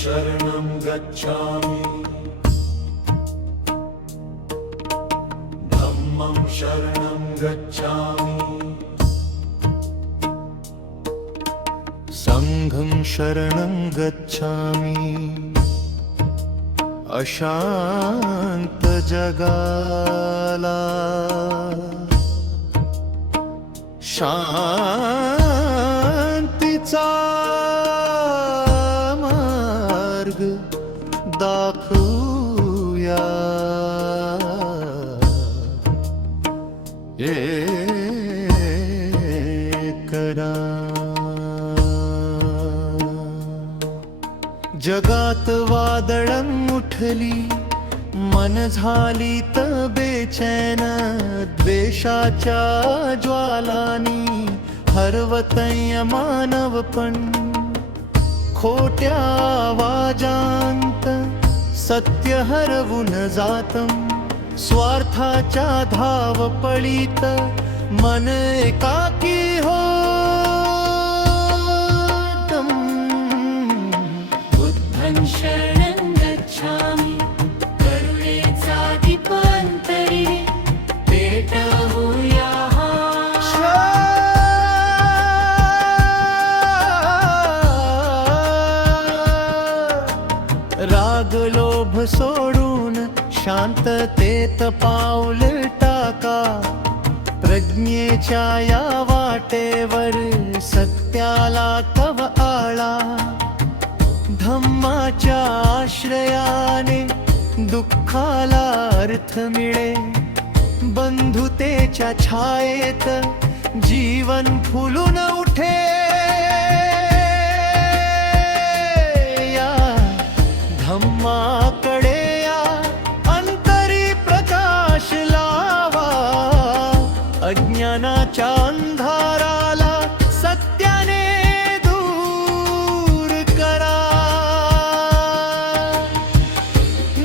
शरणं गच्छामि धम्मं शरणं गच्छामि संघं शरणं गच्छामि अशांत जगाला शांतीचा मार्ग दाखवूया करा जगात वादळं उठली मन झाली त बेचैन द्वेषाच्या ज्वालानी हरवतय मानवपण खोट्या आवाजांत सत्य हरवून जातं स्वार्थाच्या धावपळीत मन एकाकी होतं बुद्धं शरणं गच्छामि करुणेचा दीपांतरी पेटवूया राग लोभ सोडून शांततेत पाऊल टाका प्रज्ञेच्या या वाटेवर सत्याला तव आळा धम्माच्या आश्रयाने दुःखाला अर्थ मिळे बंधुतेच्या छायेत जीवन फुलून उठे या धम्माकडे या अंतरी प्रकाश लावा अज्ञानाच्या अंधाराला सत्याने दूर करा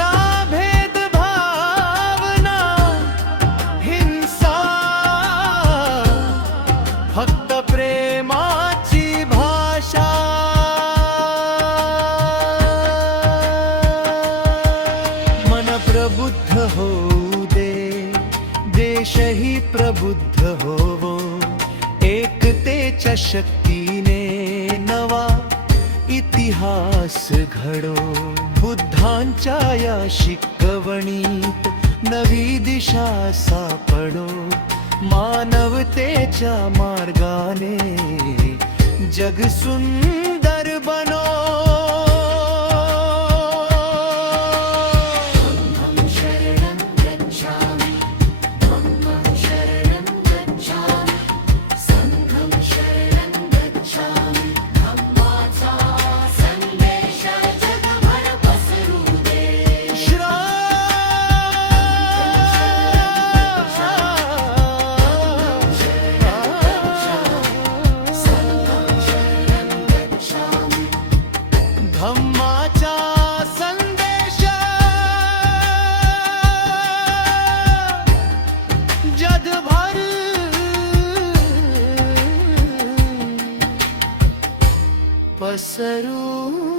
ना भेदभाव ना हिंसा फक्त प्रेमाची भाषा मन प्रबुद्ध होऊ दे देशही प्रबुद्ध होवो एकतेच्या शक्तीने नवा इतिहास घडो बुद्धांच्या या शिकवणीत नवी दिशा सापडो मानवतेच्या मार्गाने जग सुंदर बनो धम्मं शरणं गच्छामि धम्मं शरणं गच्छामि संघं शरणं गच्छामि धम्माचा संदेश जगभर पसरू दे धम्माचा संदेश जगभर पसरू